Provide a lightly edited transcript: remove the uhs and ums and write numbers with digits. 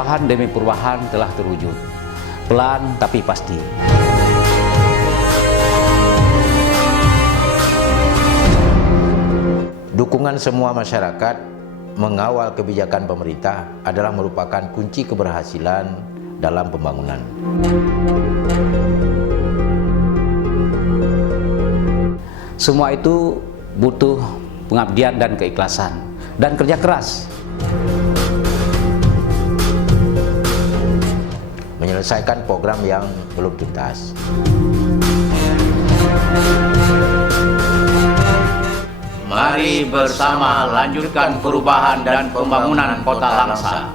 Perubahan demi perubahan telah terwujud, pelan tapi pasti. Dukungan semua masyarakat mengawal kebijakan pemerintah adalah merupakan kunci keberhasilan dalam pembangunan. Semua itu butuh pengabdian dan keikhlasan dan kerja keras. Menyelesaikan program yang belum tuntas. Mari bersama lanjutkan perubahan dan pembangunan Kota Langsa.